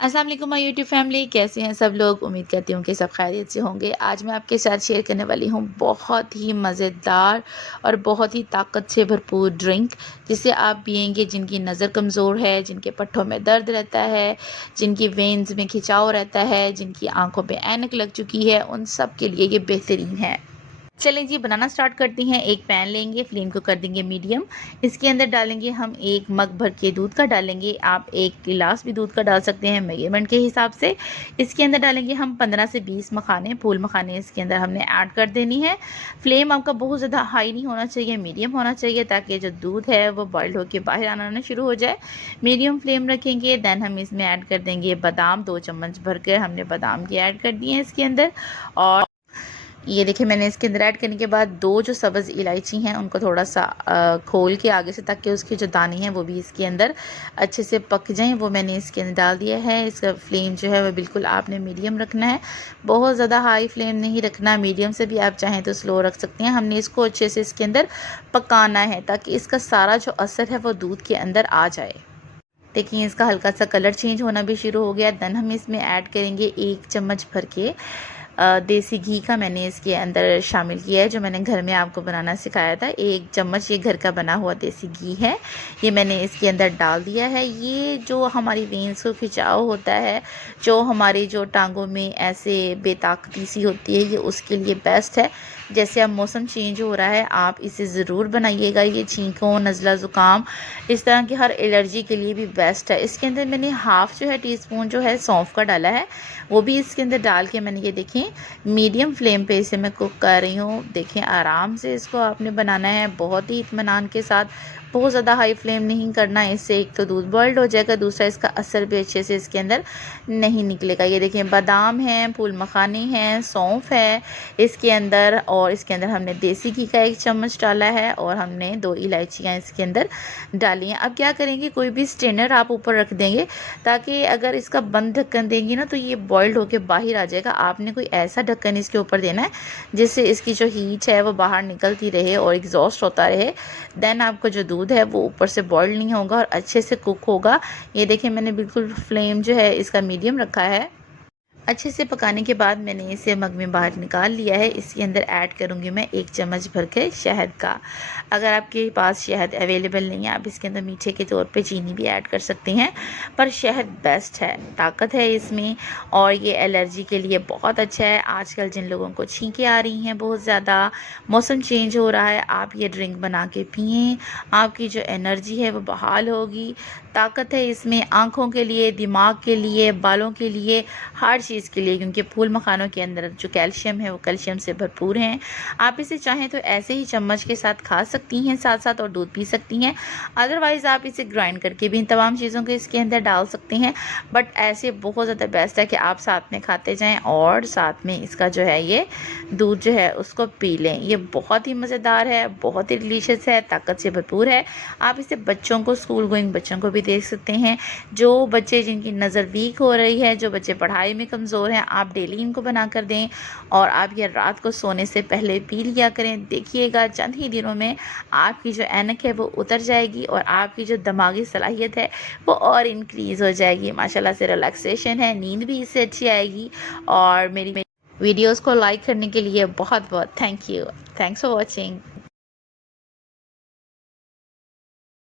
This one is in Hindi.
अस्सलाम वालेकुम माय यूट्यूब फैमिली, कैसे हैं सब लोग। उम्मीद करती हूँ कि सब खैरियत से होंगे। आज मैं आपके साथ शेयर करने वाली हूँ बहुत ही मज़ेदार और बहुत ही ताकत से भरपूर ड्रिंक, जिसे आप पियेंगे जिनकी नज़र कमज़ोर है, जिनके पट्ठों में दर्द रहता है, जिनकी वेन्स में खिंचाव रहता है, जिनकी आंखों पे ऐनक लग चुकी है, उन सब के लिए ये बेहतरीन है। चलें जी, बनाना स्टार्ट करती हैं। एक पैन लेंगे, फ्लेम को कर देंगे मीडियम। इसके अंदर डालेंगे हम 1 मग भर के दूध का डालेंगे। आप 1 गिलास भी दूध का डाल सकते हैं मेजरमेंट के हिसाब से। इसके अंदर डालेंगे हम 15 से 20 मखाने, फूल मखाने इसके अंदर हमने ऐड कर देनी है। फ्लेम आपका बहुत ज़्यादा हाई नहीं होना चाहिए, मीडियम होना चाहिए, ताकि जो दूध है वो बॉइल्ड होकर बाहर आना शुरू हो जाए। मीडियम फ्लेम रखेंगे। दैन हम इसमें ऐड कर देंगे बादाम, 2 चम्मच भर कर हमने बादाम के ऐड कर दिए हैं इसके अंदर। और ये देखिए, मैंने इसके अंदर ऐड करने के बाद 2 जो सब्ज़ इलायची हैं उनको थोड़ा सा खोल के आगे से, ताकि उसके जो दाने हैं वो भी इसके अंदर अच्छे से पक जाएं, वो मैंने इसके अंदर डाल दिया है। इसका फ्लेम जो है वो बिल्कुल आपने मीडियम रखना है, बहुत ज़्यादा हाई फ्लेम नहीं रखना। मीडियम से भी आप चाहें तो स्लो रख सकते हैं। हमने इसको अच्छे से इसके अंदर पकाना है, ताकि इसका सारा जो असर है वो दूध के अंदर आ जाए। देखिए, इसका हल्का सा कलर चेंज होना भी शुरू हो गया। देन हम इसमें ऐड करेंगे 1 चम्मच भर के देसी घी का मैंने इसके अंदर शामिल किया है, जो मैंने घर में आपको बनाना सिखाया था। 1 चम्मच ये घर का बना हुआ देसी घी है, ये मैंने इसके अंदर डाल दिया है। ये जो हमारी वेन्स को खिंचाव होता है, जो हमारी जो टांगों में ऐसे बेताकती सी होती है, ये उसके लिए बेस्ट है। जैसे अब मौसम चेंज हो रहा है, आप इसे ज़रूर बनाइएगा। ये छींकों, नज़ला, ज़ुकाम, इस तरह की हर एलर्जी के लिए भी बेस्ट है। इसके अंदर मैंने हाफ़ जो है टीस्पून जो है सौंफ का डाला है, वो भी इसके अंदर डाल के मैंने, ये देखें, मीडियम फ्लेम पे इसे मैं कुक कर रही हूँ। देखें, आराम से इसको आपने बनाना है, बहुत ही इत्मीनान के साथ। बहुत ज़्यादा हाई फ्लेम नहीं करना, इससे एक तो दूध बॉइल्ड हो जाएगा, दूसरा इसका असर भी अच्छे से इसके अंदर नहीं निकलेगा। ये देखें, बादाम हैं, फूल मखाने हैं, सौंफ है इसके अंदर, और इसके अंदर हमने देसी घी का 1 चम्मच डाला है, और हमने 2 इलायचियाँ इसके अंदर डाली हैं। अब क्या करेंगे, कोई भी स्ट्रेनर आप ऊपर रख देंगे, ताकि अगर इसका बंद ढक्कन देंगे ना तो ये बॉइल्ड होकर बाहर आ जाएगा। आपने कोई ऐसा ढक्कन इसके ऊपर देना है जिससे इसकी जो हीट है वो बाहर निकलती रहे और एग्जॉस्ट होता रहे। देन आपका जो दूध है वो ऊपर से बॉइल्ड नहीं होगा और अच्छे से कुक होगा। ये देखिए, मैंने बिल्कुल फ्लेम जो है इसका मीडियम रखा है। अच्छे से पकाने के बाद मैंने इसे मग में बाहर निकाल लिया है। इसके अंदर ऐड करूँगी मैं 1 चम्मच भर के शहद का। अगर आपके पास शहद अवेलेबल नहीं है, आप इसके अंदर मीठे के तौर पे चीनी भी ऐड कर सकते हैं, पर शहद बेस्ट है, ताकत है इसमें, और ये एलर्जी के लिए बहुत अच्छा है। आजकल जिन लोगों को छींकें आ रही हैं बहुत ज़्यादा, मौसम चेंज हो रहा है, आप ये ड्रिंक बना के पिएँ, आपकी जो एनर्जी है वो बहाल होगी। ताकत है इसमें, आँखों के लिए, दिमाग के लिए, बालों के लिए, हर चीज़ के लिए, क्योंकि फूल मखानों के अंदर जो कैल्शियम है वो कैल्शियम से भरपूर हैं। आप इसे चाहें तो ऐसे ही चम्मच के साथ खा सकती हैं साथ साथ, और दूध पी सकती हैं। अदरवाइज़ आप इसे ग्राइंड करके भी इन तमाम चीज़ों को इसके अंदर डाल सकते हैं, बट ऐसे बहुत ज़्यादा बेस्ट है कि आप साथ में खाते जाएं और साथ में इसका जो है ये दूध जो है उसको पी लें। ये बहुत ही मज़ेदार है, बहुत ही डिलीशियस है, ताकत से भरपूर है। आप इसे बच्चों को, स्कूल गोइंग बच्चों को भी देख सकते हैं। जो बच्चे जिनकी नज़र वीक हो रही है, जो बच्चे पढ़ाई में कमज़ोर हैं, आप डेली इनको बना कर दें, और आप ये रात को सोने से पहले पी लिया करें। देखिएगा, चंद ही दिनों में आपकी जो ऐनक है वो उतर जाएगी, और आपकी जो दिमागी सलाहियत है वो और इंक्रीज़ हो जाएगी। माशाल्लाह से रिलैक्सेशन है, नींद भी इससे अच्छी आएगी। और मेरी वीडियोज़ को लाइक करने के लिए बहुत बहुत thank you. Thanks for watching.